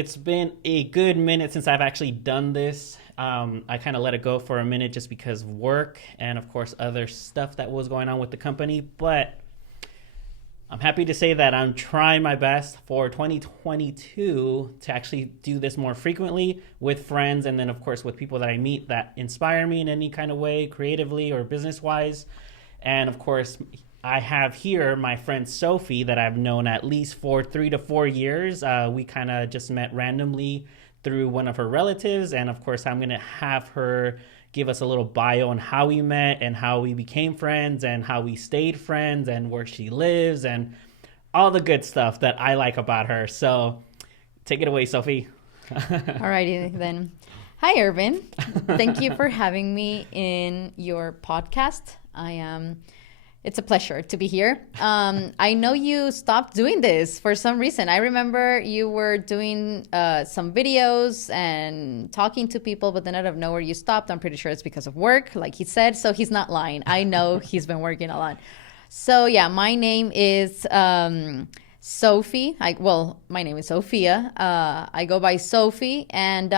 it's been a good minute since I've actually done this. I kind of let it go for a minute just because of work and, of course, other stuff that was going on with the company. But I'm happy to say that I'm trying my best for 2022 to actually do this more frequently with friends and then, of course, with people that I meet that inspire me in any kind of way, creatively or business wise. And, of course, I have here my friend Sophie that I've known at least for 3 to 4 years. We kind of just met randomly through one of her relatives. And, of course, I'm going to have her give us a little bio on how we met and how we became friends and how we stayed friends and where she lives and all the good stuff that I like about her. So take it away, Sophie. Alrighty then. Hi, Irvin. Thank you for having me in your podcast. It's a pleasure to be here. I know you stopped doing this for some reason. I remember you were doing some videos and talking to people, but then out of nowhere you stopped. I'm pretty sure it's because of work, like he said. So he's not lying. I know he's been working a lot. So yeah, my name is Sophie. My name is Sophia. I go by Sophie. And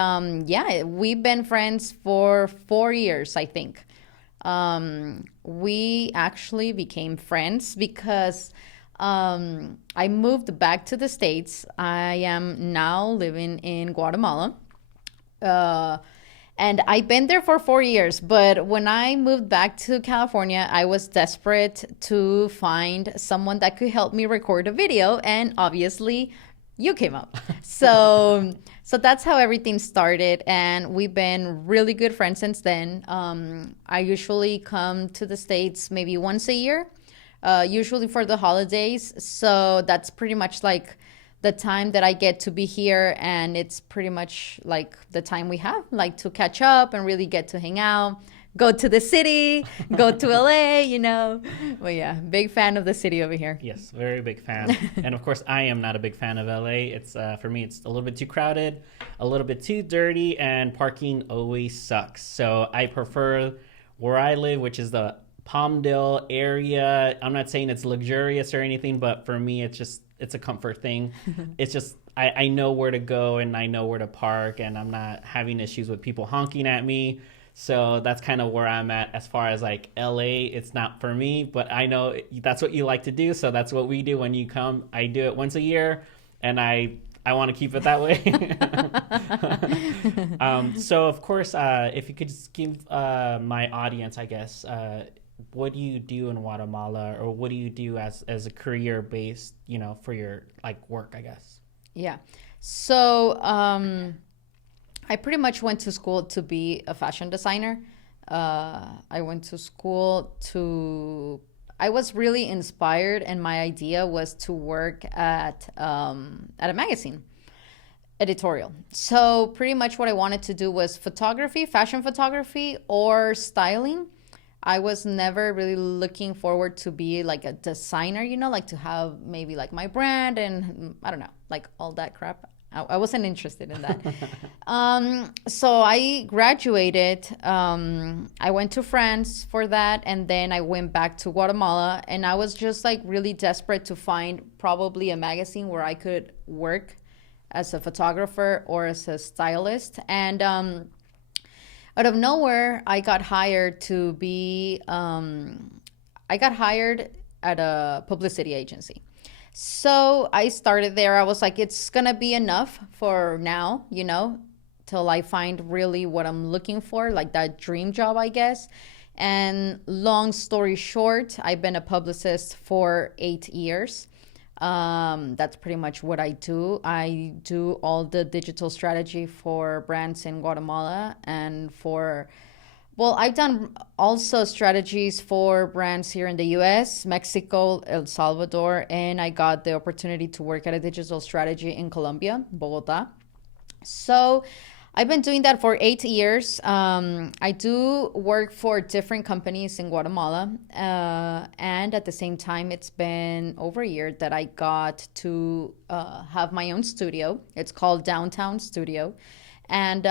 yeah, we've been friends for 4 years, I think. We actually became friends because I moved back to the States. I am now living in Guatemala. And I've been there for 4 years. But when I moved back to California, I was desperate to find someone that could help me record a video. And obviously, you came up. So that's how everything started, and we've been really good friends since then. I usually come to the States maybe once a year, usually for the holidays. So that's pretty much like the time that I get to be here, and it's pretty much like the time we have, like to catch up and really get to hang out. Go to the city, go to LA. But yeah, big fan of the city over here. Yes, very big fan. And of course, I am not a big fan of LA. It's for me, it's a little bit too crowded, a little bit too dirty, and parking always sucks. So I prefer where I live, which is the Palmdale area. I'm not saying it's luxurious or anything, but for me, it's a comfort thing. It's just I know where to go and I know where to park, and I'm not having issues with people honking at me. So that's kind of where I'm at as far as like LA. It's not for me, but I know that's what you like to do. So that's what we do when you come. I do it once a year, and I want to keep it that way. So of course, if you could just give my audience, I guess, what do you do in Guatemala, or what do you do as a career based, for your like work, I guess? Yeah. So, I pretty much went to school to be a fashion designer. I went to school I was really inspired, and my idea was to work at a magazine editorial. So pretty much what I wanted to do was photography, fashion photography, or styling. I was never really looking forward to be like a designer, like to have maybe like my brand and I don't know, like all that crap. I wasn't interested in that. So I graduated. I went to France for that, and then I went back to Guatemala, and I was just like really desperate to find probably a magazine where I could work as a photographer or as a stylist. And out of nowhere, I got hired to be, I got hired at a publicity agency. So I started there. I was like, it's going to be enough for now, till I find really what I'm looking for, like that dream job, I guess. And long story short, I've been a publicist for 8 years. That's pretty much what I do. I do all the digital strategy for brands in Guatemala and I've done also strategies for brands here in the US, Mexico, El Salvador, and I got the opportunity to work at a digital strategy in Colombia, Bogota. So I've been doing that for 8 years. I do work for different companies in Guatemala. And at the same time, it's been over a year that I got to have my own studio. It's called Downtown Studio. And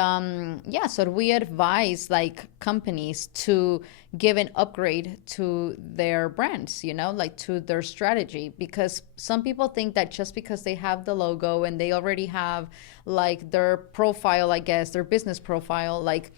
yeah, so we advise like companies to give an upgrade to their brands, you know, like to their strategy, because some people think that just because they have the logo and they already have like their profile, I guess, their business profile, like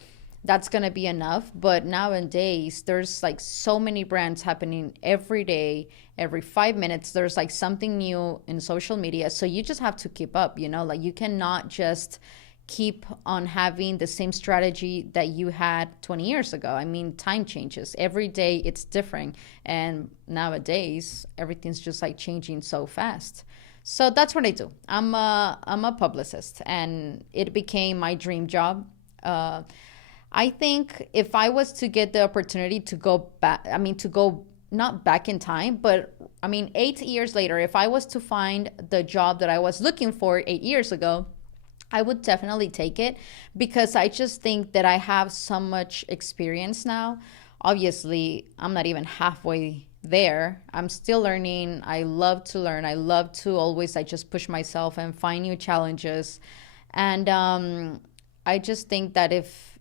that's going to be enough. But nowadays there's like so many brands happening every day, every 5 minutes there's like something new in social media, so you just have to keep up, you know, like you cannot just keep on having the same strategy that you had 20 years ago. I mean, time changes every day, it's different, and nowadays everything's just like changing so fast. So that's what I do. I'm a publicist, and it became my dream job. I think if I was to get the opportunity to go back, I mean, to go not back in time, but I mean, 8 years later, if I was to find the job that I was looking for 8 years ago, I would definitely take it, because I just think that I have so much experience now. Obviously, I'm not even halfway there. I'm still learning. I love to learn. I love to always, I just push myself and find new challenges. And I just think that if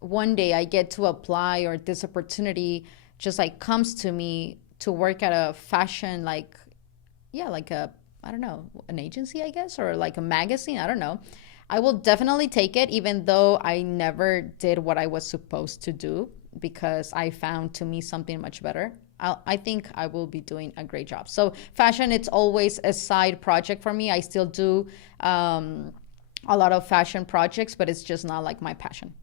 one day I get to apply, or this opportunity just like comes to me to work at a fashion, like, yeah, like a, I don't know, an agency, I guess, or like a magazine, I don't know, I will definitely take it, even though I never did what I was supposed to do, because I found to me something much better. I think I will be doing a great job. So fashion, it's always a side project for me. I still do a lot of fashion projects, but it's just not like my passion.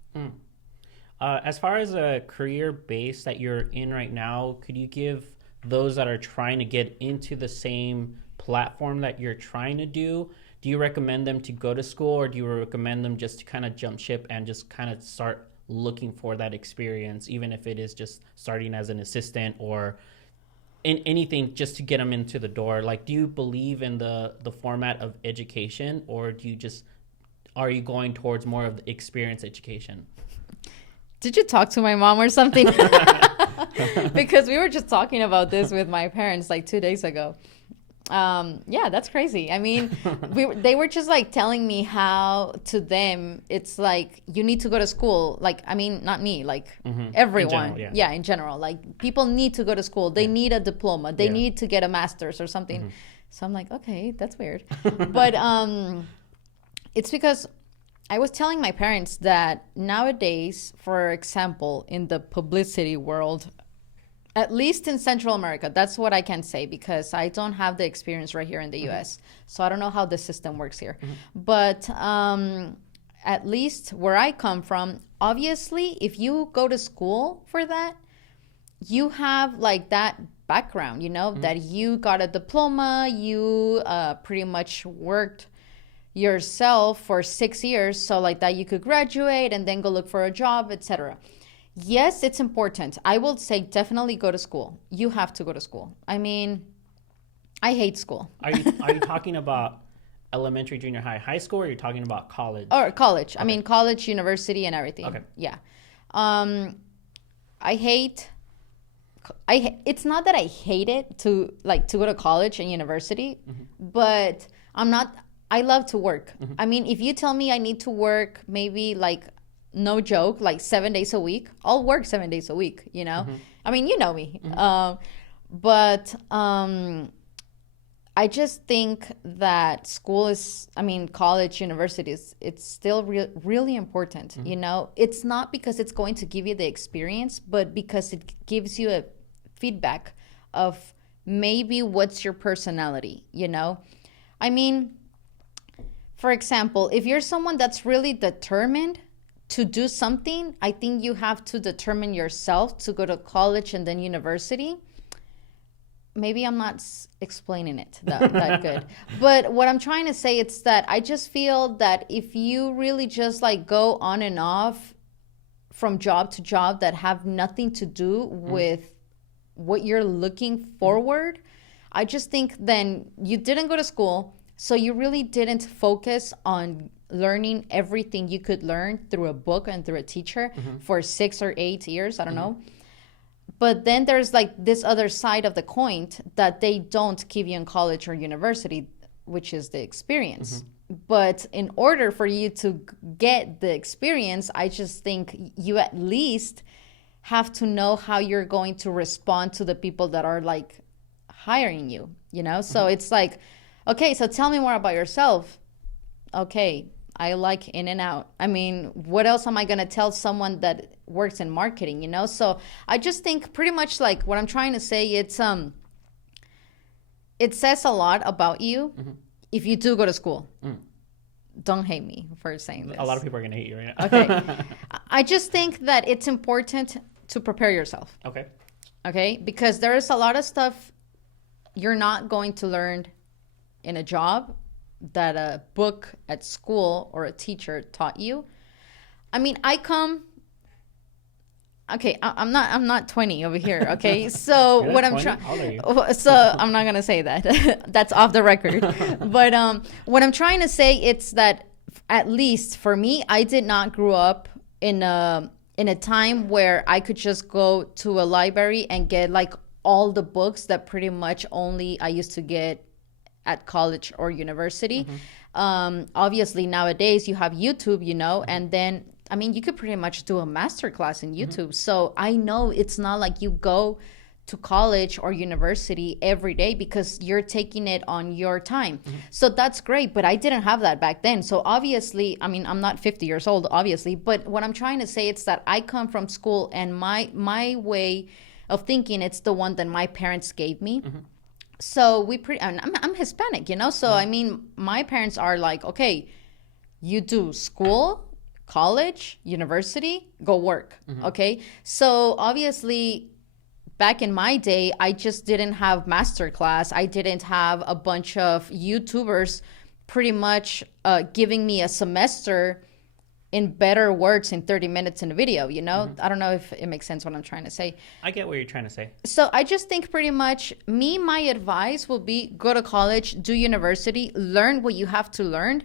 As far as a career base that you're in right now, could you give those that are trying to get into the same platform that you're trying to do you recommend them to go to school, or do you recommend them just to kind of jump ship and just kind of start looking for that experience, even if it is just starting as an assistant or in anything, just to get them into the door? Like, do you believe in the format of education, or are you going towards more of the experience education? Did you talk to my mom or something? Because we were just talking about this with my parents like 2 days ago. Yeah, that's crazy. I mean, they were just like telling me how to them it's like you need to go to school. Like, I mean, not me, like everyone. In general, yeah, in general. Like, people need to go to school. They need a diploma. They need to get a master's or something. So I'm like, okay, that's weird. But it's because I was telling my parents that nowadays, for example, in the publicity world, at least in Central America, that's what I can say, because I don't have the experience right here in the US. So I don't know how the system works here. But at least where I come from, obviously, if you go to school for that, you have like that background, you know, that you got a diploma, you pretty much worked yourself for 6 years, so like that you could graduate and then go look for a job, etc. Yes, it's important. I will say definitely go to school. You have to go to school. I mean, I hate school. Are you talking about elementary, junior high, high school, or are you talking about college? Or college. Okay. I mean, college, university, and everything. Okay. Yeah. It's not that I hate it to go to college and university, but I love to work. I mean, if you tell me I need to work maybe like, no joke, like 7 days a week, I'll work 7 days a week, you know? I mean, you know me. But I just think that college, universities, it's still really important, you know? It's not because it's going to give you the experience, but because it gives you a feedback of maybe what's your personality, you know? I mean, for example, if you're someone that's really determined to do something, I think you have to determine yourself to go to college and then university. Maybe I'm not explaining it that good. But what I'm trying to say is that I just feel that if you really just like go on and off from job to job that have nothing to do with what you're looking forward, I just think then you didn't go to school, so you really didn't focus on learning everything you could learn through a book and through a teacher for 6 or 8 years, I don't know. But then there's like this other side of the coin that they don't give you in college or university, which is the experience. But in order for you to get the experience, I just think you at least have to know how you're going to respond to the people that are like hiring you, you know? So it's like, okay, so tell me more about yourself. Okay, I like in and out. I mean, what else am I going to tell someone that works in marketing, you know? So I just think pretty much like what I'm trying to say, it says a lot about you if you do go to school. Don't hate me for saying this. A lot of people are going to hate you right now. Okay. I just think that it's important to prepare yourself. Okay. Okay? Because there is a lot of stuff you're not going to learn in a job that a book at school or a teacher taught you. I mean, I'm not 20 over here, okay? So You're what not I'm 20? How old are you? so I'm not gonna say that. That's off the record. But what I'm trying to say it's that at least for me, I did not grow up in a time where I could just go to a library and get like all the books that pretty much only I used to get at college or university. Obviously nowadays you have YouTube, you know, and then I mean you could pretty much do a master class in YouTube. So I know it's not like you go to college or university every day because you're taking it on your time. So that's great, but I didn't have that back then. So obviously, I mean, I'm not 50 years old, obviously, but what I'm trying to say is that I come from school and my way of thinking, it's the one that my parents gave me. So I'm Hispanic, you know? So I mean, my parents are like, okay, you do school, college, university, go work. Okay. So obviously back in my day, I just didn't have masterclass. I didn't have a bunch of YouTubers pretty much giving me a semester in better words in 30 minutes in a video, you know? I don't know if it makes sense what I'm trying to say. I get what you're trying to say. So I just think pretty much my advice will be go to college, do university, learn what you have to learn.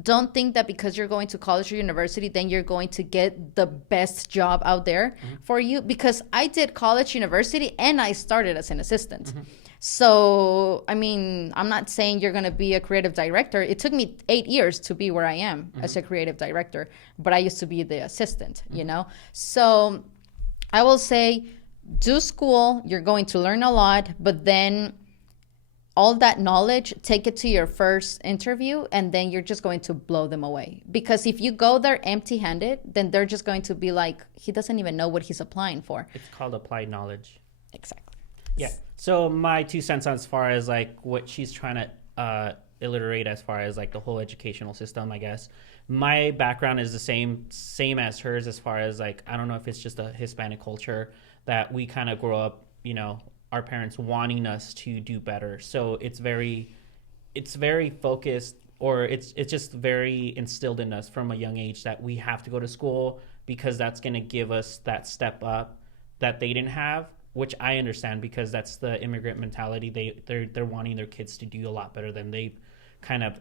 Don't think that because you're going to college or university, then you're going to get the best job out there for you. Because I did college, university, and I started as an assistant. So, I mean, I'm not saying you're going to be a creative director. It took me 8 years to be where I am as a creative director, but I used to be the assistant, you know? So I will say, do school. You're going to learn a lot, but then all that knowledge, take it to your first interview, and then you're just going to blow them away. Because if you go there empty-handed, then they're just going to be like, he doesn't even know what he's applying for. It's called applied knowledge. Exactly. Yeah. So my 2 cents as far as like what she's trying to illiterate as far as like the whole educational system, I guess. My background is the same as hers as far as like, I don't know if it's just a Hispanic culture that we kind of grow up, you know, our parents wanting us to do better. So it's very focused, or it's just very instilled in us from a young age that we have to go to school because that's going to give us that step up that they didn't have. Which I understand because that's the immigrant mentality. They're wanting their kids to do a lot better than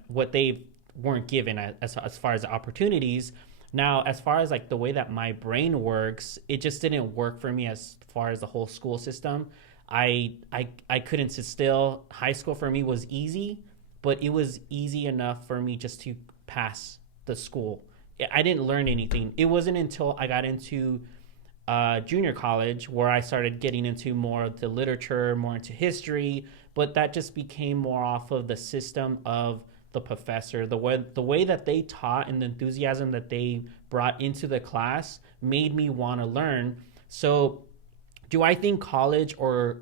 what they weren't given as far as opportunities. Now, as far as like the way that my brain works, it just didn't work for me as far as the whole school system. I couldn't sit still. High school for me was easy, but it was easy enough for me just to pass the school. I didn't learn anything. It wasn't until I got into junior college where I started getting into more of the literature, more into history, but that just became more off of the system of the professor. The way that they taught and the enthusiasm that they brought into the class made me want to learn. So do I think college or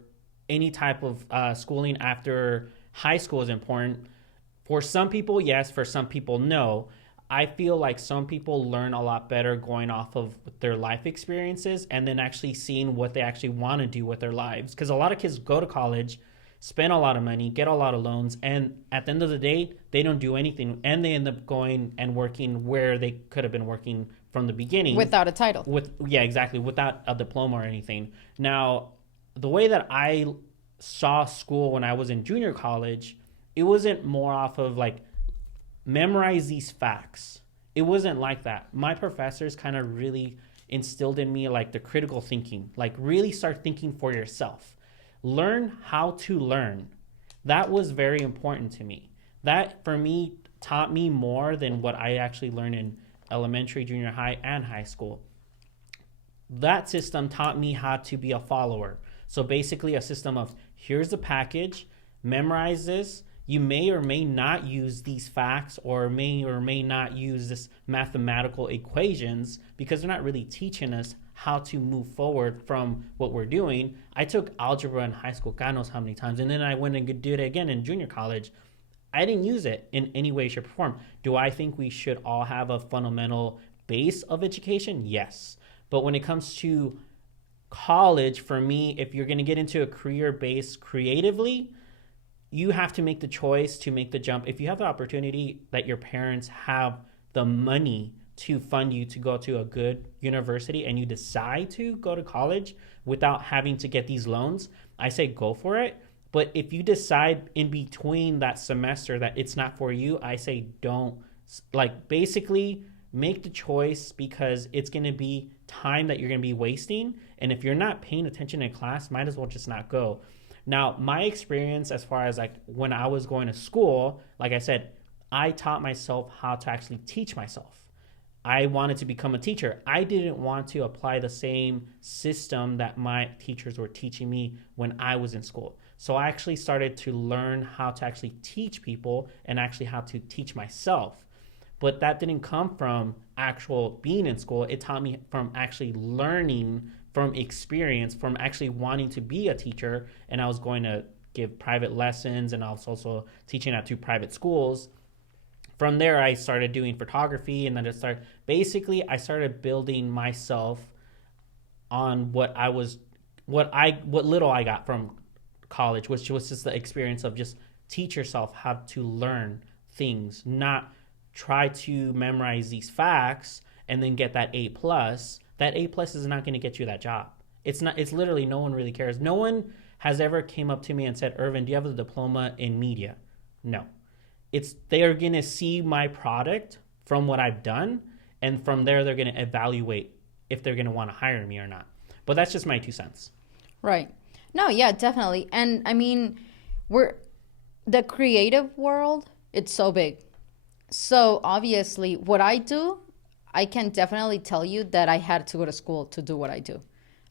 any type of schooling after high school is important? For some people, yes. For some people, no. I feel like some people learn a lot better going off of their life experiences and then actually seeing what they actually want to do with their lives. Because a lot of kids go to college, spend a lot of money, get a lot of loans, and at the end of the day, they don't do anything. And they end up going and working where they could have been working from the beginning. Without a title. Yeah, exactly. Without a diploma or anything. Now, the way that I saw school when I was in junior college, it wasn't more off of like, memorize these facts. It wasn't like that. My professors kind of really instilled in me like the critical thinking, like really start thinking for yourself. Learn how to learn. That was very important to me. That for me taught me more than what I actually learned in elementary, junior high, and high school. That system taught me how to be a follower. So basically a system of, here's the package, memorize this. You may or may not use these facts or may not use this mathematical equations because they're not really teaching us how to move forward from what we're doing. I took algebra in high school, God knows how many times, and then I went and did it again in junior college. I didn't use it in any way, shape, or form. Do I think we should all have a fundamental base of education? Yes. But when it comes to college, for me, if you're going to get into a career base creatively, you have to make the choice to make the jump. If you have the opportunity that your parents have the money to fund you to go to a good university and you decide to go to college without having to get these loans, I say go for it. But if you decide in between that semester that it's not for you, I say don't. Like, basically make the choice, because it's going to be time that you're going to be wasting. And if you're not paying attention in class, might as well just not go. Now, my experience as far as like when I was going to school, like I said, I taught myself how to actually teach myself. I wanted to become a teacher. I didn't want to apply the same system that my teachers were teaching me when I was in school. So I actually started to learn how to actually teach people and actually how to teach myself. But that didn't come from actual being in school. It taught me from actually learning from experience, from actually wanting to be a teacher. And I was going to give private lessons, and I was also teaching at 2 private schools. From there, I started doing photography, and then I started building myself on what little I got from college, which was just the experience of just teach yourself how to learn things, not try to memorize these facts and then get that A plus. That A plus is not going to get you that job. It's literally, no one really cares. No one has ever came up to me and said, Irvin, do you have a diploma in media? No. They are going to see my product from what I've done, and from there they're going to evaluate if they're going to want to hire me or not. But that's just my 2 cents. Right. No, yeah, definitely. And I mean, the creative world, it's so big. So obviously what I do, I can definitely tell you that I had to go to school to do what I do.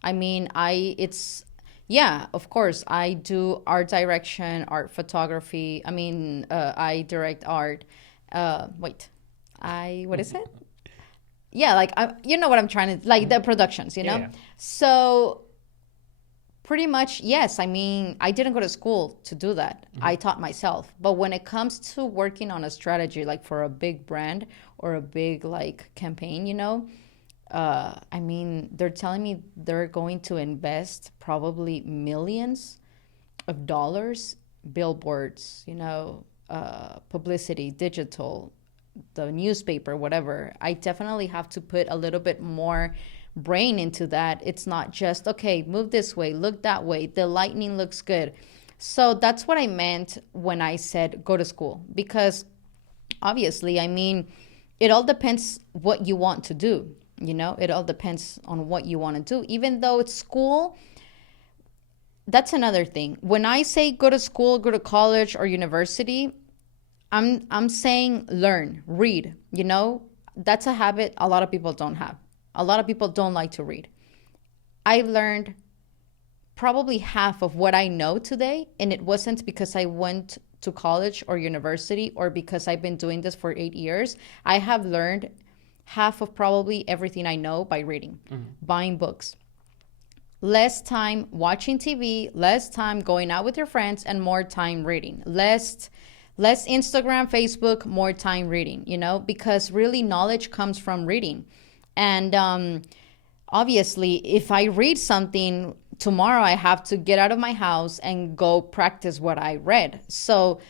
I mean, of course, I do art direction, art photography. I mean, I direct art. What is it? Yeah, like, you know what I'm trying to, like the productions, you know? Yeah. So pretty much, yes. I mean, I didn't go to school to do that. Mm-hmm. I taught myself. But when it comes to working on a strategy, like for a big brand or a big like campaign, you know, I mean, they're telling me they're going to invest probably millions of dollars, billboards, you know, publicity, digital, the newspaper, whatever. I definitely have to put a little bit more brain into that. It's not just, okay, move this way, look that way, the lighting looks good. So that's what I meant when I said go to school, because obviously, I mean, it all depends what you want to do. You know, it all depends on what you want to do. Even though it's school, that's another thing. When I say go to school, go to college or university, I'm saying learn, read. You know, that's a habit a lot of people don't have. A lot of people don't like to read. I've learned probably half of what I know today, and it wasn't because I went to college or university or because I've been doing this for 8 years. I have learned half of probably everything I know by reading, buying books. Less time watching TV, less time going out with your friends, and more time reading. Less Instagram, Facebook, more time reading, you know, because really knowledge comes from reading. And obviously, if I read something tomorrow, I have to get out of my house and go practice what I read. So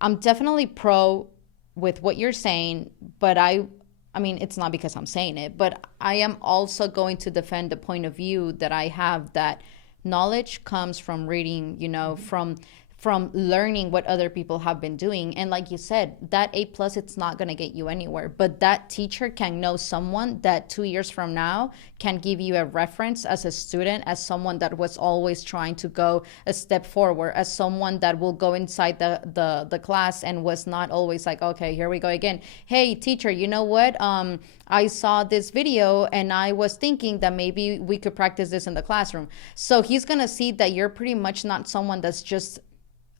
I'm definitely pro with what you're saying, but I mean, it's not because I'm saying it, but I am also going to defend the point of view that I have, that knowledge comes from reading, you know, from from learning what other people have been doing. And like you said, that A plus, it's not going to get you anywhere, but that teacher can know someone that 2 years from now can give you a reference as a student, as someone that was always trying to go a step forward, as someone that will go inside the class and was not always like, okay, here we go again. Hey teacher, you know what, I saw this video and I was thinking that maybe we could practice this in the classroom. So he's going to see that you're pretty much not someone that's just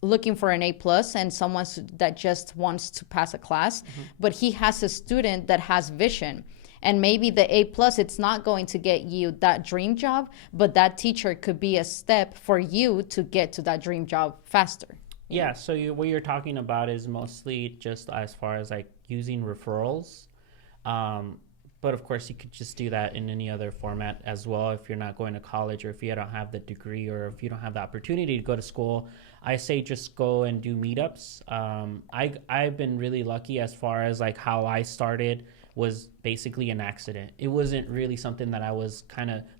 looking for an A plus and someone that just wants to pass a class, but he has a student that has vision. And maybe the A plus, it's not going to get you that dream job, but that teacher could be a step for you to get to that dream job faster. Yeah, so what you're talking about is mostly just as far as like using referrals. But of course, you could just do that in any other format as well. If you're not going to college, or if you don't have the degree, or if you don't have the opportunity to go to school, I say just go and do meetups. I've been really lucky as far as like how I started was basically an accident. It wasn't really something that I was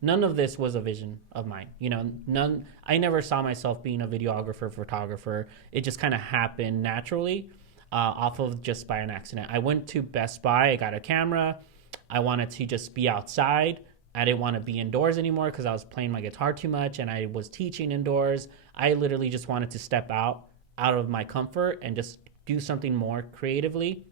none of this was a vision of mine. I never saw myself being a videographer, photographer. It just kind of happened naturally off of just by an accident. I went to Best Buy, I got a camera. I wanted to just be outside. I didn't want to be indoors anymore because I was playing my guitar too much and I was teaching indoors. I literally just wanted to step out of my comfort and just do something more creatively.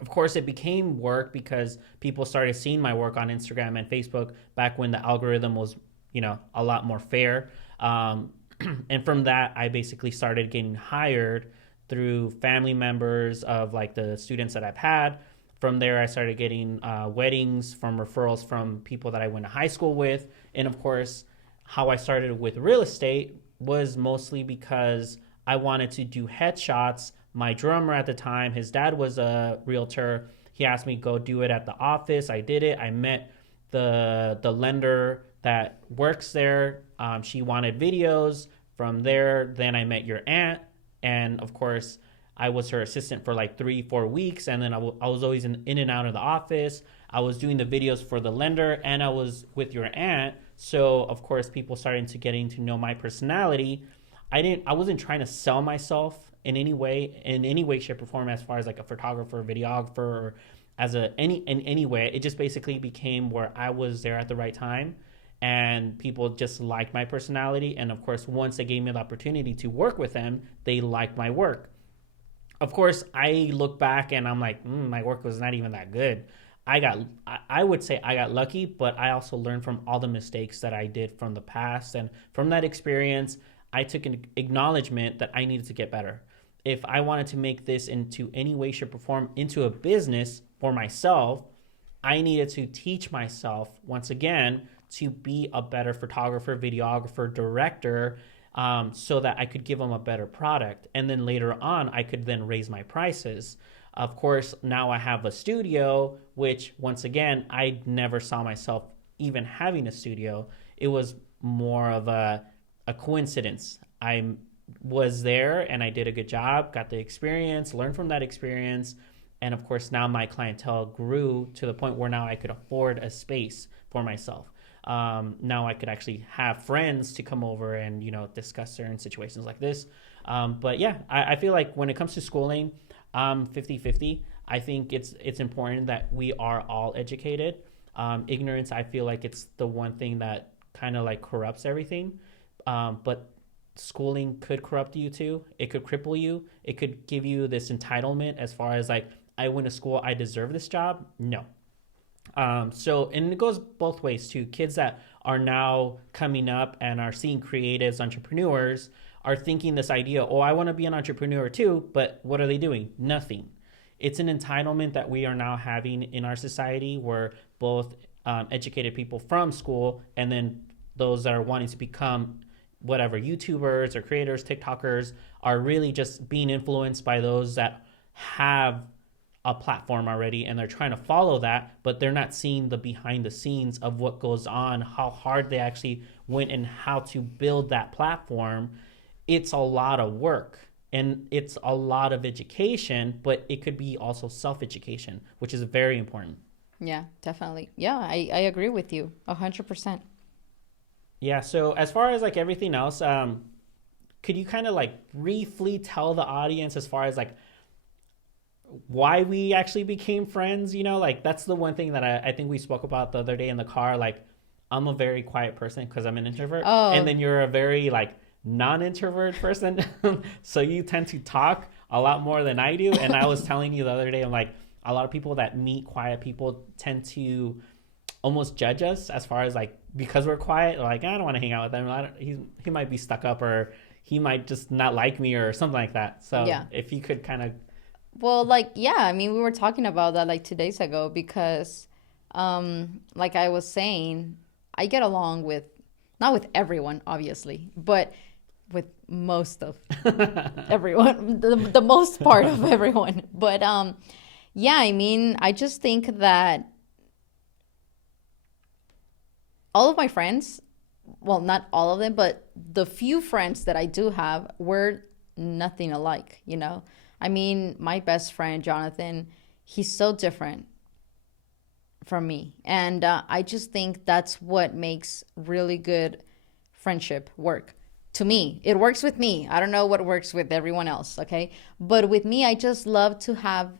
Of course, it became work because people started seeing my work on Instagram and Facebook back when the algorithm was, a lot more fair. And from that, I basically started getting hired through family members of like the students that I've had. From there, I started getting weddings from referrals from people that I went to high school with. And of course, how I started with real estate was mostly because I wanted to do headshots. My drummer at the time, his dad was a realtor. He asked me to go do it at the office. I did it. I met the lender that works there. She wanted videos. From there, then I met your aunt. And of course, I was her assistant for like 3-4 weeks. And then I was always in and out of the office. I was doing the videos for the lender and I was with your aunt. So of course, people started to getting to know my personality. I wasn't trying to sell myself in any way, shape or form, as far as like a photographer, videographer, or in any way. It just basically became where I was there at the right time. And people just liked my personality. And of course, once they gave me the opportunity to work with them, they liked my work. Of course, I look back and I'm like, my work was not even that good. I would say I got lucky, but I also learned from all the mistakes that I did from the past. And from that experience, I took an acknowledgement that I needed to get better. If I wanted to make this into any way, shape, or form into a business for myself, I needed to teach myself once again to be a better photographer, videographer, director, so that I could give them a better product. And then later on, I could then raise my prices. Of course, now I have a studio, which once again, I never saw myself even having a studio. It was more of a coincidence. I was there and I did a good job, got the experience, learned from that experience. And of course, now my clientele grew to the point where now I could afford a space for myself. Now I could actually have friends to come over and, discuss certain situations like this. But yeah, I feel like when it comes to schooling, 50-50. I think it's important that we are all educated. Ignorance, I feel like it's the one thing that kind of like corrupts everything. But schooling could corrupt you too. It could cripple you. It could give you this entitlement as far as like, I went to school, I deserve this job. No. And it goes both ways too. Kids that are now coming up and are seeing creatives, entrepreneurs, are thinking this idea, I want to be an entrepreneur too, but what are they doing? Nothing. It's an entitlement that we are now having in our society where both educated people from school and then those that are wanting to become whatever YouTubers or creators, TikTokers, are really just being influenced by those that have a platform already and they're trying to follow that, but they're not seeing the behind the scenes of what goes on, how hard they actually went and how to build that platform. It's a lot of work and it's a lot of education, but it could be also self-education, which is very important. Yeah, definitely. Yeah, I agree with you 100%. Yeah. So as far as like everything else, could you kind of like briefly tell the audience as far as like why we actually became friends? You know, like that's the one thing that I think we spoke about the other day in the car. Like, I'm a very quiet person because I'm an introvert, and Oh, then you're a very like non-introvert person, so you tend to talk a lot more than I do. And I was telling you the other day, I'm like, a lot of people that meet quiet people tend to almost judge us as far as like because we're quiet. Like, I don't want to hang out with him. He might be stuck up, or he might just not like me, or something like that. So yeah. if you could kind of Well, like, yeah, I mean, we were talking about that like 2 days ago because, like I was saying, I get along with, not with everyone, obviously, but with most of everyone, the most part of everyone. But, yeah, I mean, I just think that all of my friends, well, not all of them, but the few friends that I do have were nothing alike, you know? I mean, my best friend, Jonathan, he's so different from me. And I just think that's what makes really good friendship work. To me, it works with me. I don't know what works with everyone else, okay? But with me, I just love to have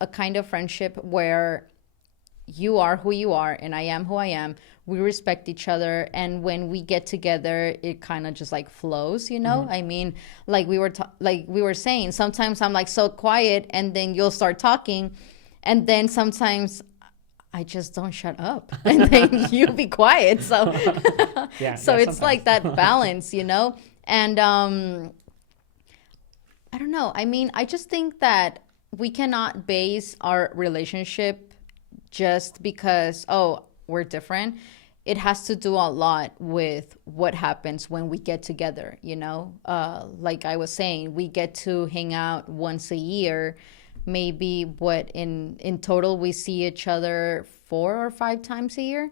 a kind of friendship where you are who you are and I am who I am. We respect each other, and when we get together, it kind of just like flows, you know? I mean, like like we were saying, sometimes I'm like so quiet and then you'll start talking, and then sometimes I just don't shut up and then you be quiet. So yeah, so yeah, it's sometimes. like that balance, you know? And I don't know. I mean, I just think that we cannot base our relationship just because, oh, we're different. It has to do a lot with what happens when we get together, you know? Like I was saying, we get to hang out once a year. Maybe what in total we see each other 4 or 5 times a year.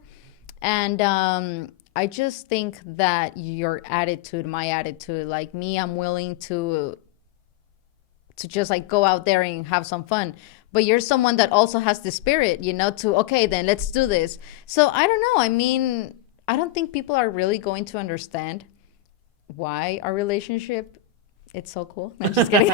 And I just think that your attitude, my attitude, like me, I'm willing to just like go out there and have some fun, but you're someone that also has the spirit, you know, to okay, then let's do this. So I don't know, I mean, I don't think people are really going to understand why our relationship, it's so cool. I'm just kidding.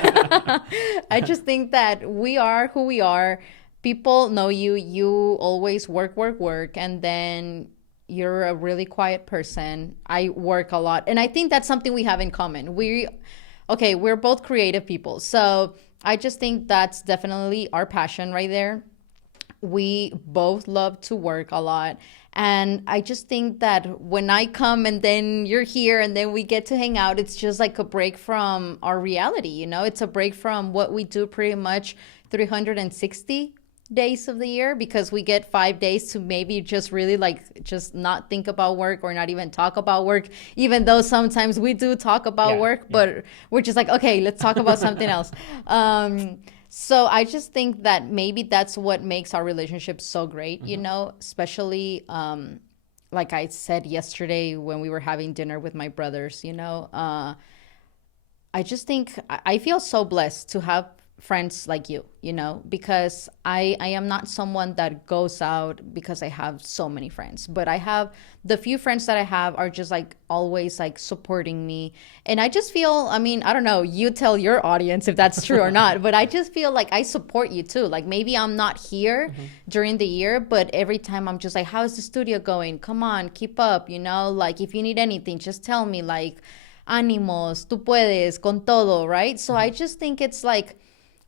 I just think that we are who we are. People know you, you always work work work, and then you're a really quiet person. I work a lot, and I think that's something we have in common. We're both creative people. So I just think that's definitely our passion right there. We both love to work a lot. And I just think that when I come and then you're here and then we get to hang out, it's just like a break from our reality, you know? It's a break from what we do pretty much 360 days of the year, because we get 5 days to maybe just really like just not think about work or not even talk about work, even though sometimes we do talk about Yeah, work, yeah. but we're just like, okay, let's talk about something else. So I just think that maybe that's what makes our relationship so great, you know, especially like I said yesterday when we were having dinner with my brothers, you know, I just think I feel so blessed to have friends like you know, because I am not someone that goes out because I have so many friends, but I have the few friends that I have are just like always like supporting me. And I just feel, I mean, I don't know, you tell your audience if that's true or not, but I just feel like I support you too. Like maybe I'm not here during the year, but every time I'm just like, how is the studio going? Come on, keep up, you know, like if you need anything, just tell me, like, ánimos, tú puedes, con todo, right? So I just think it's like,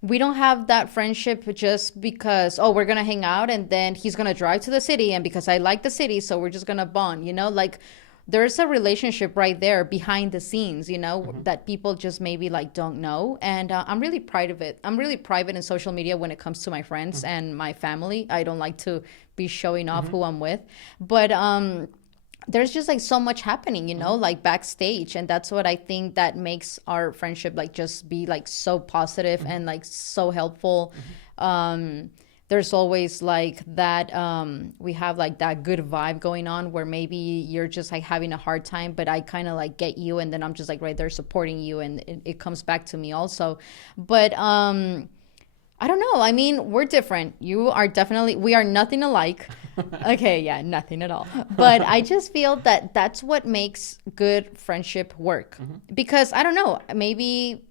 we don't have that friendship just because, oh, we're gonna hang out and then he's gonna drive to the city, and because I like the city, so we're just gonna bond, you know? Like there's a relationship right there behind the scenes, you know, that people just maybe like don't know. And I'm really proud of it. I'm really private in social media when it comes to my friends and my family. I don't like to be showing off who I'm with, but there's just like so much happening, you know, like backstage. And that's what I think that makes our friendship like just be like so positive and like so helpful. There's always like that, we have like that good vibe going on where maybe you're just like having a hard time, but I kind of like get you, and then I'm just like right there supporting you, and it comes back to me also. But I don't know. I mean, we're different. We are nothing alike. Okay, yeah, nothing at all. But I just feel that that's what makes good friendship work. Because I don't know, maybe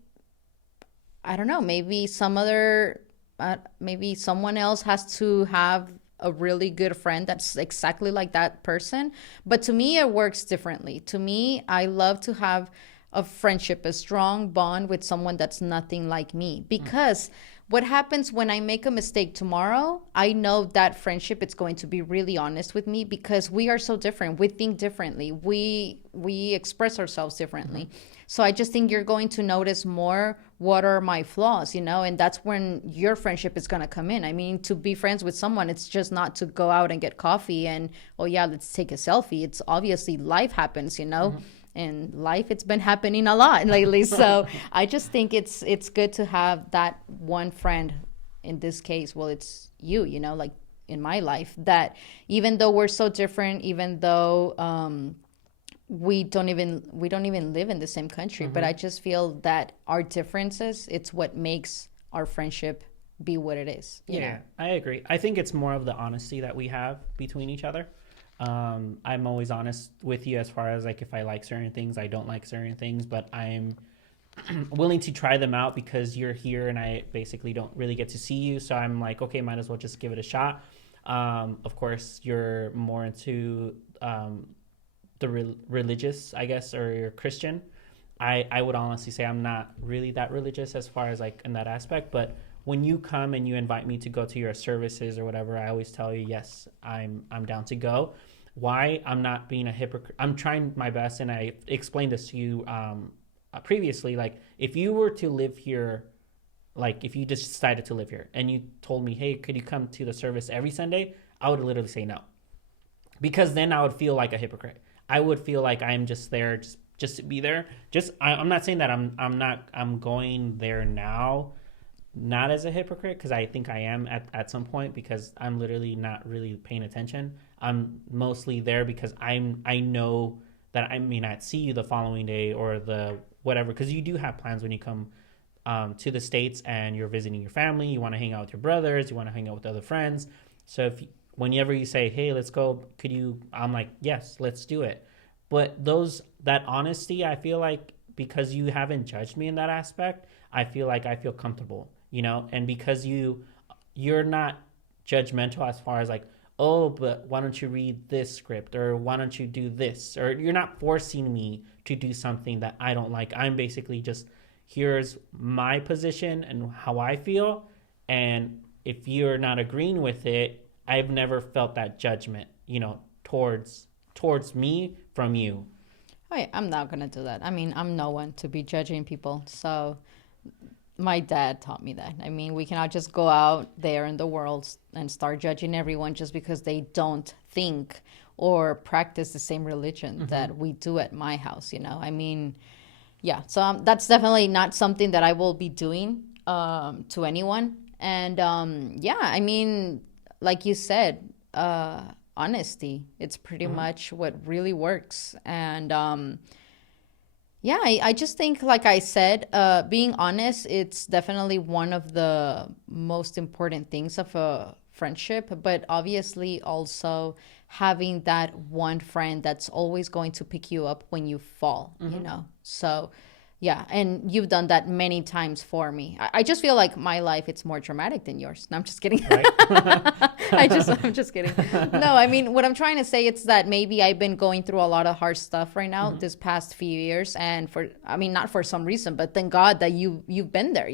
maybe someone else has to have a really good friend that's exactly like that person. But to me, it works differently. To me, I love to have a friendship, a strong bond with someone that's nothing like me. Because what happens when I make a mistake tomorrow, I know that friendship is going to be really honest with me because we are so different. We think differently. We express ourselves differently. So I just think you're going to notice more what are my flaws, and that's when your friendship is going to come in. I mean, to be friends with someone, it's just not to go out and get coffee and, oh yeah, let's take a selfie. It's obviously life happens. And life, it's been happening a lot lately. So I just think it's good to have that one friend. In this case, well, it's you, like in my life, that even though we're so different, even though we don't even live in the same country, but I just feel that our differences, it's what makes our friendship be what it is. You know? I agree. I think it's more of the honesty that we have between each other. I'm always honest with you as far as like if I like certain things, I don't like certain things, but I'm willing to try them out because you're here and I basically don't really get to see you. So I'm like, okay, might as well just give it a shot. Of course, you're more into the religious, I guess, or you're Christian. I would honestly say I'm not really that religious as far as like in that aspect, but when you come and you invite me to go to your services or whatever, I always tell you, yes, I'm down to go. Why? I'm not being a hypocrite. I'm trying my best, and I explained this to you previously. Like, if you were to live here, like if you just decided to live here, and you told me, hey, could you come to the service every Sunday? I would literally say no, because then I would feel like a hypocrite. I would feel like I'm just there just to be there. I'm not saying that I'm going there now, not as a hypocrite, because I think I am at some point, because I'm literally not really paying attention. I'm mostly there because I know that I may not see you the following day or the whatever, because you do have plans when you come to the States and you're visiting your family. You want to hang out with your brothers, you want to hang out with other friends. So whenever you say, hey, let's go, I'm like, yes, let's do it. But that honesty, I feel like, because you haven't judged me in that aspect, I feel comfortable, and because you're not judgmental as far as like, oh, but why don't you read this script, or why don't you do this, or you're not forcing me to do something that I don't like. I'm basically just, here's my position and how I feel, and if you're not agreeing with it, I've never felt that judgment, towards me from you. I'm not gonna do that. I mean, I'm no one to be judging people. So my dad taught me that. I mean, we cannot just go out there in the world and start judging everyone just because they don't think or practice the same religion that we do at my house. I mean, yeah. So that's definitely not something that I will be doing to anyone. And yeah, I mean, like you said, honesty, it's pretty much what really works. And yeah, I just think, like I said, being honest, it's definitely one of the most important things of a friendship, but obviously also having that one friend that's always going to pick you up when you fall. So yeah, and you've done that many times for me. I just feel like my life, it's more dramatic than yours. No, I'm just kidding. Right? I'm just kidding. No, I mean, what I'm trying to say, it's that maybe I've been going through a lot of hard stuff right now this past few years, and not for some reason, but thank God that you've been there,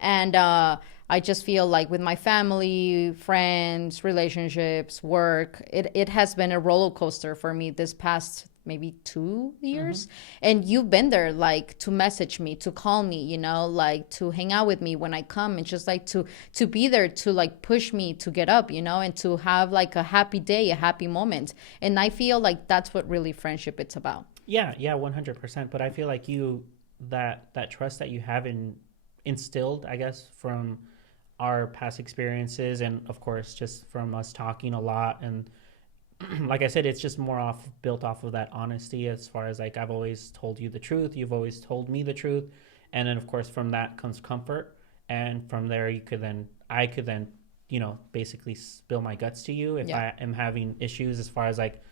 And I just feel like with my family, friends, relationships, work, it has been a roller coaster for me this past maybe 2 years. And you've been there, like, to message me, to call me, like to hang out with me when I come, and just like to be there to like push me to get up, and to have like a happy day, a happy moment. And I feel like that's what really friendship it's about. Yeah, 100%. But I feel like that trust that you have instilled, I guess, from our past experiences, and of course just from us talking a lot, and like I said, it's just more built off of that honesty, as far as like, I've always told you the truth, you've always told me the truth, and then of course from that comes comfort. and from there I could then, basically spill my guts to you if I am having issues as far as like,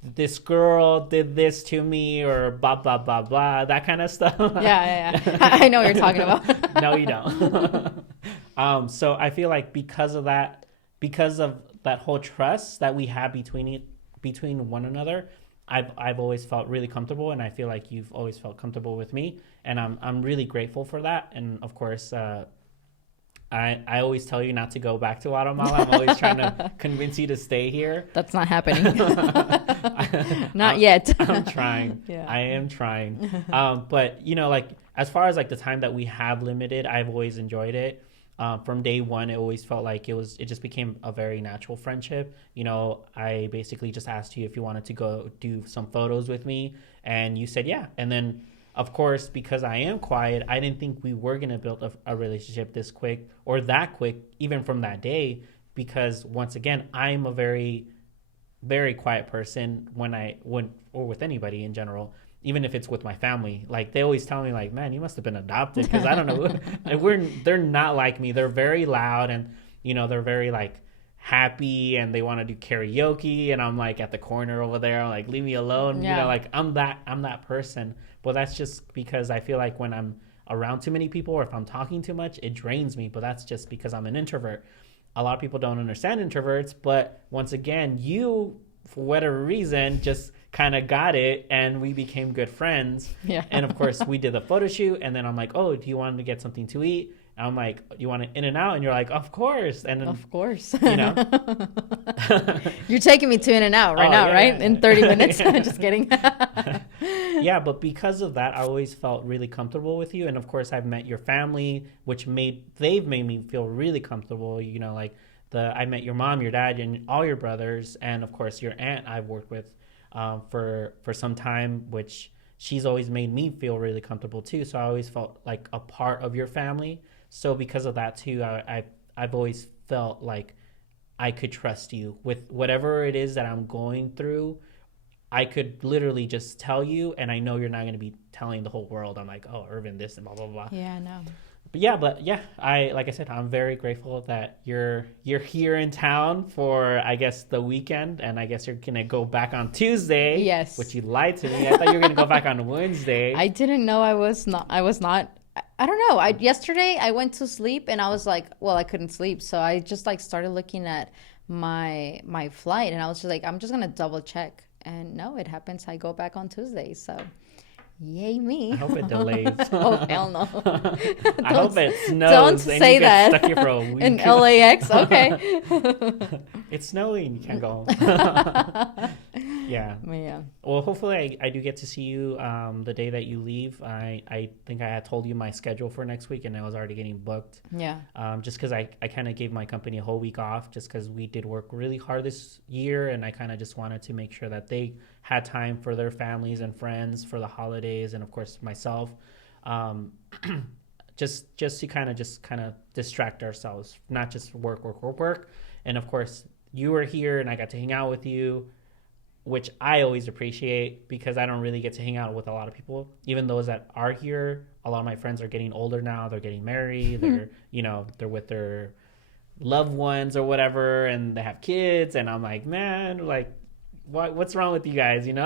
this girl did this to me, or blah blah blah blah, that kind of stuff. Yeah. I know what you're talking about. No, you don't. So I feel like because of that whole trust that we have between one another, I've always felt really comfortable, and I feel like you've always felt comfortable with me, and I'm really grateful for that. And of course, I always tell you not to go back to Guatemala. I'm always trying to convince you to stay here. That's not happening. Not yet. I'm trying. Yeah. I am trying. But like as far as like the time that we have limited, I've always enjoyed it. From day one, it always felt like it just became a very natural friendship. I basically just asked you if you wanted to go do some photos with me, and you said yeah. And then, of course, because I am quiet, I didn't think we were going to build a relationship this quick or that quick, even from that day, because once again, I'm a very, very quiet person or with anybody in general, even if it's with my family. Like, they always tell me like, man, you must have been adopted, because I don't know. They're not like me. They're very loud, and, they're very like happy, and they want to do karaoke, and I'm like at the corner over there, I'm like, leave me alone. Yeah. Like I'm that person. But that's just because I feel like when I'm around too many people, or if I'm talking too much, it drains me. But that's just because I'm an introvert. A lot of people don't understand introverts, but once again, you, for whatever reason, just kind of got it, and we became good friends. Yeah. And of course, we did the photo shoot, and then I'm like, oh, do you want to get something to eat? And I'm like, you want an In-N-Out? And you're like, of course. And then, of course. You're taking me to In-N-Out right now, right? Yeah. In 30 minutes. Just kidding. Yeah, but because of that, I always felt really comfortable with you. And of course, I've met your family, which they've made me feel really comfortable. Like I met your mom, your dad, and all your brothers, and of course your aunt I've worked with for some time, which she's always made me feel really comfortable too. So I always felt like a part of your family. So because of that too, I've always felt like I could trust you with whatever it is that I'm going through. I could literally just tell you, and I know you're not going to be telling the whole world. I'm like, oh, Irvin, this and blah, blah, blah. Yeah, I know. But like I said, I'm very grateful that you're here in town for, I guess, the weekend, and I guess you're gonna go back on Tuesday. Yes. Which you lied to me. I thought you were gonna go back on Wednesday. I didn't know I was not. I don't know. Yesterday I went to sleep, and I was like, well, I couldn't sleep, so I just like started looking at my flight, and I was just like, I'm just gonna double check, and no, it happens. I go back on Tuesday, so. Yay me. I hope it delays. Oh, hell no. I hope it snows. Don't say that. Stuck here for a week. In LAX? Okay. It's snowing. You can't go home. Yeah. Yeah. Well, hopefully I do get to see you the day that you leave. I think I had told you my schedule for next week, and I was already getting booked. Yeah. Just because I kind of gave my company a whole week off, just because we did work really hard this year, and I kind of just wanted to make sure that they had time for their families and friends for the holidays, and of course myself, just to kind of distract ourselves, not just work. And of course you were here, and I got to hang out with you, which I always appreciate, because I don't really get to hang out with a lot of people. Even those that are here, a lot of my friends are getting older now. They're getting married. They're they're with their loved ones or whatever, and they have kids, and I'm like, man, like, what's wrong with you guys, Yeah,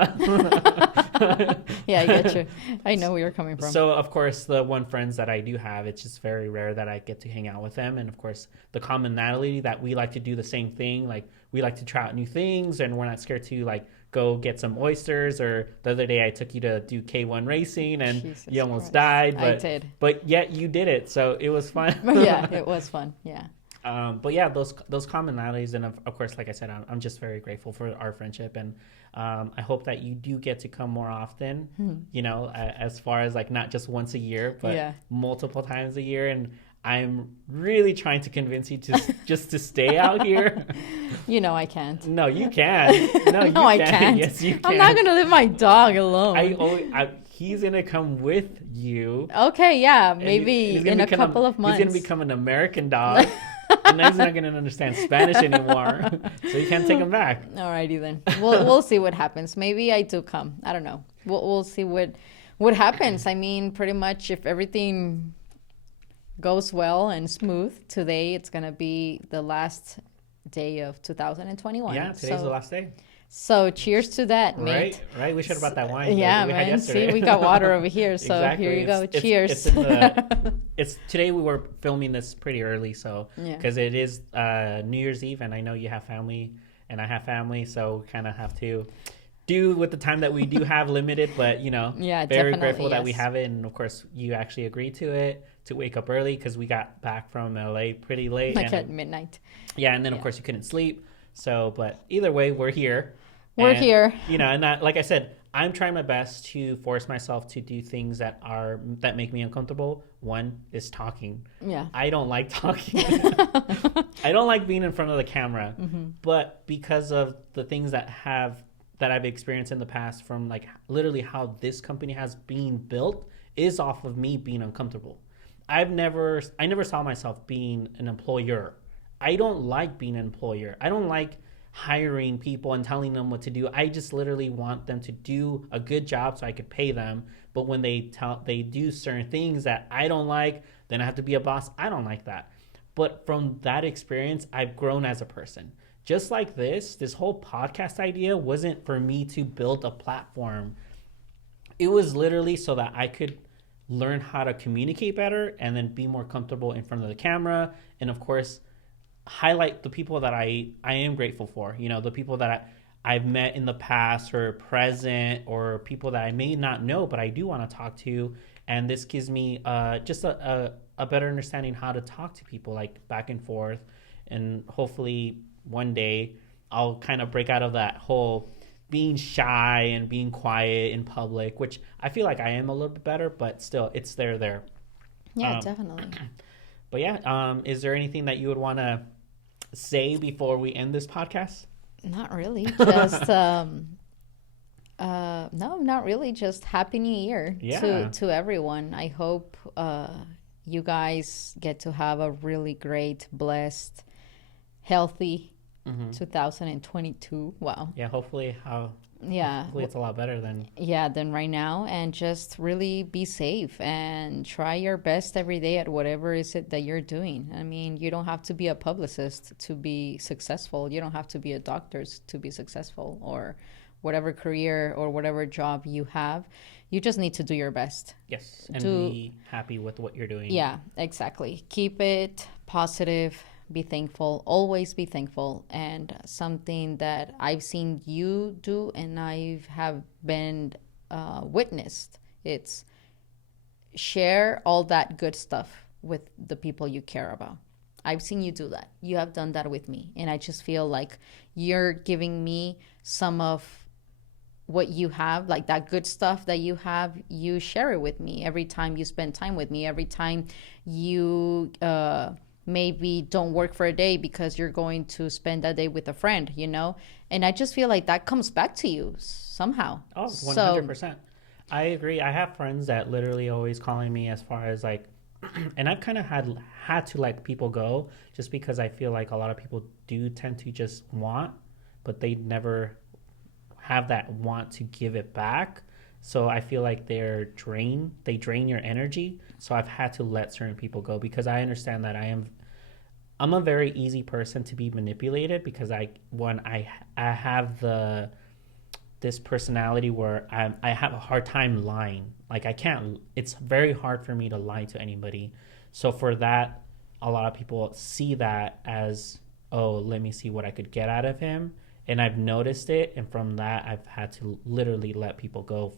I get you. I know where you're coming from. So, of course, the one friends that I do have, it's just very rare that I get to hang out with them. And, of course, the commonality that we like to do the same thing. Like, we like to try out new things, and we're not scared to, like, go get some oysters. Or the other day I took you to do K1 racing, and Jesus you almost Christ. died. I did. But yet you did it, so it was fun. Yeah, it was fun, yeah. But yeah, those commonalities, and of course, like I said, I'm just very grateful for our friendship, and I hope that you do get to come more often. As far as like not just once a year, but multiple times a year. And I'm really trying to convince you to just to stay out here. I can't. No, you can. No, you I can. can't. Yes, you can. I'm not gonna leave my dog alone. He's gonna come with you. Okay, yeah, maybe in a couple of months. He's gonna become an American dog. And then he's not going to understand Spanish anymore, so you can't take him back. Alrighty then. We'll see what happens. Maybe I do come. I don't know. We'll see what happens. I mean, pretty much if everything goes well and smooth, today it's gonna be the last day of 2021. Yeah, today's the last day. So cheers to that, mate. Right. We should have brought that wine. Yeah, that we had man. yesterday. See, we got water over here. So Exactly. here you go. It's- Cheers. It's, in the, it's today. We were filming this pretty early, so Yeah. because it is New Year's Eve, and I know you have family, and I have family, so we kind of have to do with the time that we do have limited. But Yeah, very definitely, grateful that we yes. have it, and of course you actually agreed to it to wake up early because we got back from LA pretty late. Like and, at midnight. yeah, and then of Yeah. course you couldn't sleep. So, but either way, we're here. We're And, here. And like I said, I'm trying my best to force myself to do things that make me uncomfortable. One is talking. Yeah. I don't like talking. I don't like being in front of the camera. Mm-hmm. But because of the things that I've experienced in the past, from like literally how this company has been built, is off of me being uncomfortable. I never saw myself being an employer. I don't like being an employer. I don't like hiring people and telling them what to do. I just literally want them to do a good job so I could pay them. But when they do certain things that I don't like, then I have to be a boss. I don't like that. But from that experience, I've grown as a person. Just like this whole podcast idea wasn't for me to build a platform. It was literally so that I could learn how to communicate better and then be more comfortable in front of the camera. And of course, highlight the people that I am grateful for. The people that I've met in the past or present, or people that I may not know, but I do want to talk to. And this gives me just a better understanding how to talk to people, like back and forth. And hopefully one day I'll kind of break out of that whole being shy and being quiet in public, which I feel like I am a little bit better, but still it's there. Yeah, definitely. But yeah, is there anything that you would want to say before we end this podcast? Not really. Just no, not really. Just Happy New Year to everyone. I hope you guys get to have a really great, blessed, healthy 2022. Wow. Yeah, hopefully it's a lot better than right now. And just really be safe and try your best every day at whatever is it that you're doing. I mean, you don't have to be a publicist to be successful. You don't have to be a doctor to be successful, or whatever career or whatever job you have. You just need to do your best. Yes, and be happy with what you're doing. Yeah, exactly. Keep it positive. Be thankful. Always be thankful. And something that I've seen you do and I have been witnessed, it's share all that good stuff with the people you care about. I've seen you do that. You have done that with me. And I just feel like you're giving me some of what you have, like that good stuff that you have. You share it with me every time you spend time with me, every time you maybe don't work for a day because you're going to spend that day with a friend, and I just feel like that comes back to you somehow. 100%. I agree. I have friends that literally always calling me as far as like and I've kind of had to let people go, just because I feel like a lot of people do tend to just want, but they never have that want to give it back. So I feel like they drain your energy. So I've had to let certain people go, because I understand that I'm a very easy person to be manipulated, because I have this personality where I have a hard time lying. Like it's very hard for me to lie to anybody. So for that, a lot of people see that as, oh, let me see what I could get out of him. And I've noticed it, and from that, I've had to literally let people go.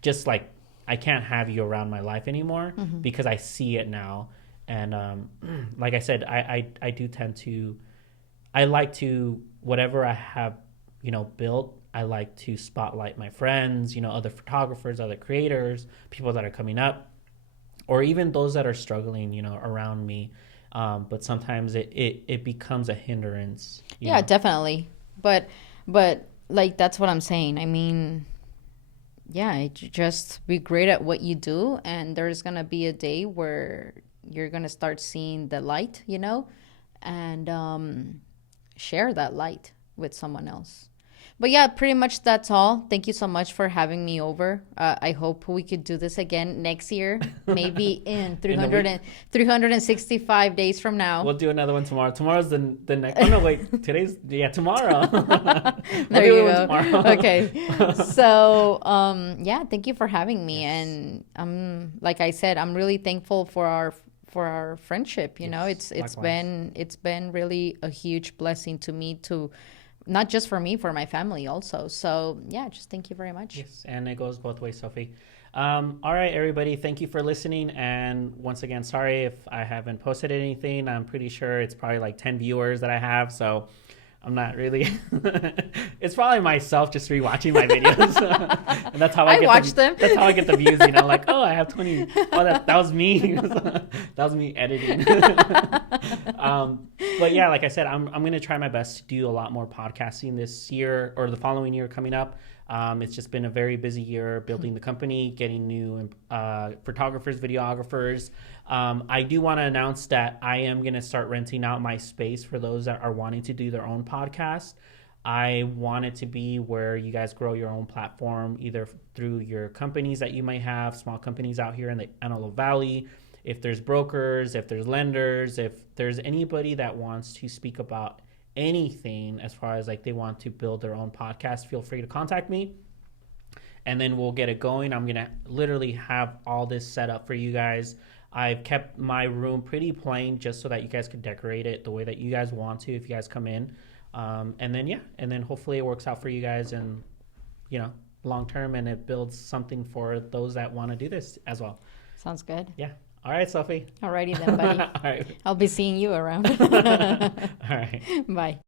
Just like, I can't have you around my life anymore, because I see it now. And like I said, I do tend to, I like to, whatever I have, built, I like to spotlight my friends, other photographers, other creators, people that are coming up, or even those that are struggling, around me. But sometimes it becomes a hindrance. Yeah, definitely. But like, that's what I'm saying. I mean, yeah, just be great at what you do, and there's gonna be a day where you're gonna start seeing the light, and share that light with someone else. But yeah, pretty much that's all. Thank you so much for having me over. I hope we could do this again next year, maybe in 300 and 365 days from now. We'll do another one tomorrow. Tomorrow's the next. Oh no, wait. Tomorrow. There you go. Tomorrow. Okay. So, yeah, thank you for having me. Yes. And like I said, I'm really thankful for our friendship. You know, it's been really a huge blessing to me, to not just for me, for my family also. So yeah, just thank you very much. Yes, and it goes both ways, Sophie. All right, everybody, thank you for listening. And once again, sorry if I haven't posted anything. I'm pretty sure it's probably like 10 viewers that I have, so I'm not really. It's probably myself just rewatching my videos, and that's how I watch them. That's how I get the views. You know, like, oh, I have 20. Oh, that was me. That was me editing. But yeah, like I said, I'm gonna try my best to do a lot more podcasting this year or the following year coming up. It's just been a very busy year building the company, getting new photographers, videographers. I do want to announce that I am going to start renting out my space for those that are wanting to do their own podcast. I want it to be where you guys grow your own platform, either through your companies that you might have, small companies out here in the Antelope Valley. If there's brokers, if there's lenders, if there's anybody that wants to speak about anything as far as like they want to build their own podcast, feel free to contact me and then we'll get it going. I'm gonna literally have all this set up for you guys. I've kept my room pretty plain just so that you guys can decorate it the way that you guys want to if you guys come in, and then hopefully it works out for you guys and long term, and it builds something for those that want to do this as well. Sounds good. Yeah. All right, Sophie. Alrighty then, buddy. All right. I'll be seeing you around. All right. Bye.